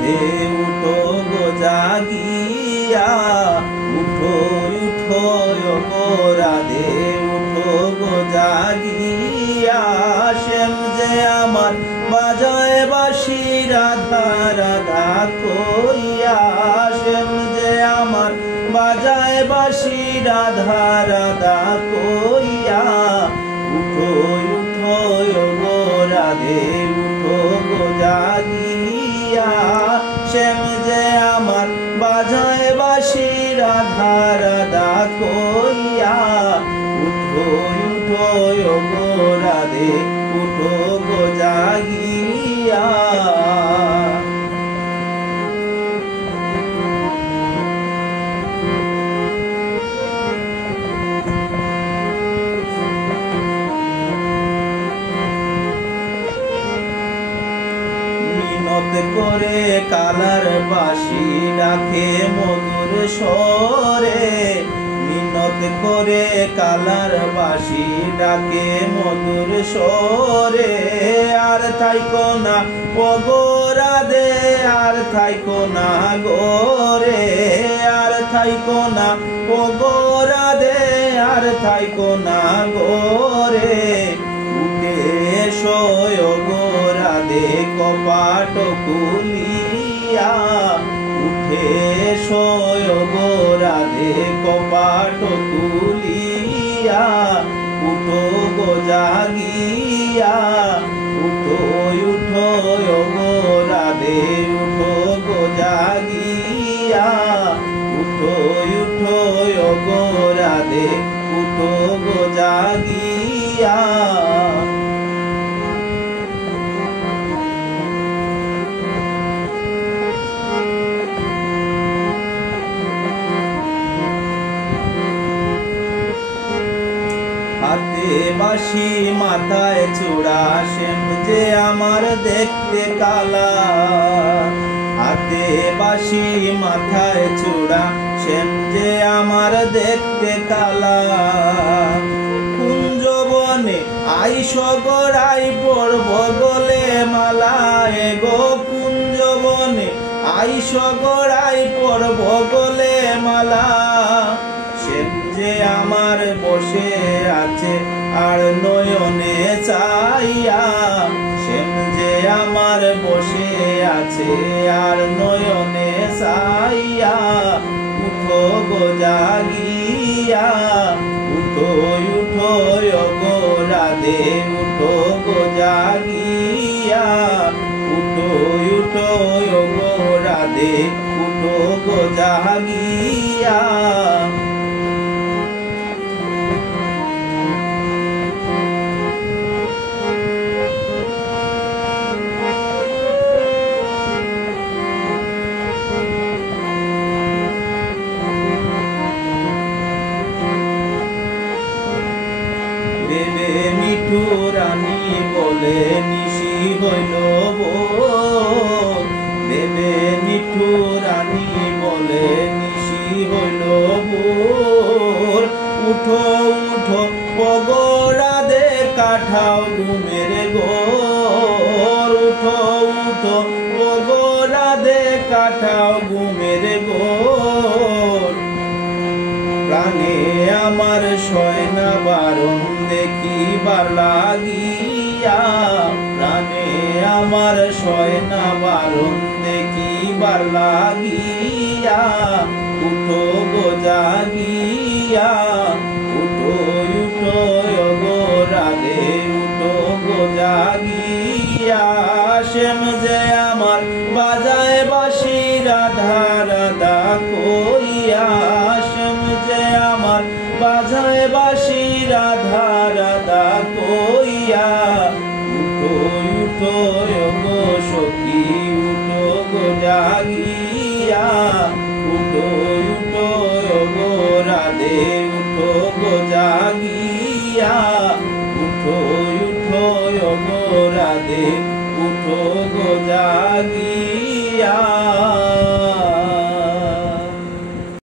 রাধে উঠো গো জাগিয়া, উঠো উঠো গো রাধে উঠো গো জাগিয়া। শ্যাম যে আমার বাজায় বাঁশি রাধা রাধা কইয়া, শ্যাম যে আমার বাজায় বাঁশি রাধা রাধা কইয়া। উঠো উঠো গো রাধে উঠো গো জাগিয়া, শ্যাম যে আমার বাজায় বাঁশি রাধা রাধা কইয়া। উঠো উঠো গো রাধে উঠো গো জাগিয়া। মিনত করে কালার বাঁশি ডাকে মধুর স্বরে, মিনত করে কালার বাঁশি ডাকে মধুর স্বরে। আর থাইকো না ও গো রাধে আর থাইকো না গোরে, আর থাইকো না ও গো রাধে আর থাইকো না গোরে। উঠে এসো গো রাধে কপাট খুলিয়া, উঠে এসো গো রাধে কপাট খুলিয়া। উঠো গো জাগিয়া, উঠো উঠো গো রাধে উঠো গো জাগিয়া। উঠো উঠো গো রাধে উঠো গো জাগিয়া। হাতে বাঁশি মাথায় চূড়া শ্যাম যে আমার দেখতে কালা, হাতে বাঁশি মাথায় চূড়া শ্যাম যে আমার দেখতে কালা। কুঞ্জবনে আইস গড়াই পড়ব গলে মালা, এগো কুঞ্জবনে আইস গড়াই পড়ব গলে মালা। শ্যাম যে আমার বসে আছে আর নয়নে চাইয়া, শ্যাম যে আমার বসে আছে আর নয়নে চাইয়া। উঠো গো জাগিয়া, উঠো উঠো গো রাধে উঠো গো জাগিয়া। উঠো উঠো গো রাধে উঠো গো জাগিয়া। বেবে মিঠু রানী বলে নিশি হইল ভোর, বেবে মিঠু রানী বলে নিশি হইল ভোর। উঠো উঠো ও গো রাধে কাঠাও ঘুমের ঘোর, উঠো উঠো ও গো রাধে কাঠাও ঘুমের ঘোর। প্রাণে আমার সয়না বারণ দেখিবার লাগিয়া, প্রাণে আমার সয়না বারণ দেখিবার লাগিয়া। উঠো গো জাগিয়া, উঠো উঠো গো রাধে উঠো গো জাগিয়া। শ্যাম যে আমার বাজায় বাঁশি রাধা রাধা কইয়া, শ্যাম যে আমার বাজায় বাঁশি রাধা রাধা কইয়া। উঠো উঠো গো সখী উঠো গো জাগিয়া।